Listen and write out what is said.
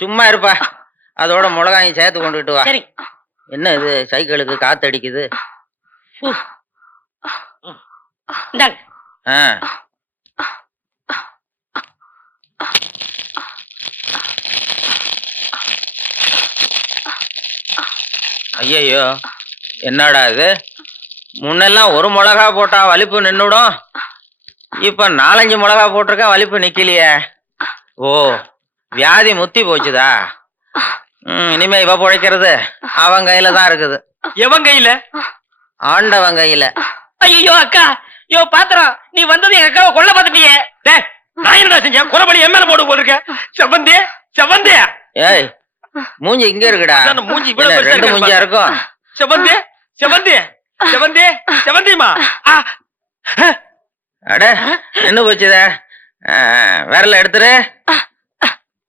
சும்மா இருப்பா. அதோட மிளகாயும் சேர்த்து கொண்டுட்டு வா. சரி. என்ன இது சைக்கிளுக்கு காத்தடிக்குது? இந்தாங்க. ஐயோ, என்னடா இது? முன்னெல்லாம் ஒரு மிளகா போட்டா வலிப்பு நின்னுடும். இப்ப 4-5 மிளகா போட்டிருக்க, வலிப்பு நிக்கலையே. ஓ, வியாதி முத்தி போச்சுதா? இனிமே இவ பொழைக்கிறது அவன் கையில தான் இருக்குது. எவன் கையில? ஆண்டவன் கையில. ஐயோ அக்கா, யோ பாத்திரம், நீ வந்தது எங்க அக்காவை கொல்ல பார்த்துட்டியே. நான் என்னடா செஞ்சேன்? குறபடி என் மேல போட்டு போட்டிருக்க. செவந்தே செவந்தே. ஏய், மூஞ்சி இங்க இருக்குடா. மூஞ்சி ரெண்டு மூஞ்சியா இருக்கும். செவந்தே செவந்தே செவந்தே செவந்திமா. அட, என்ன போச்சுத? விரல எடுத்துரு.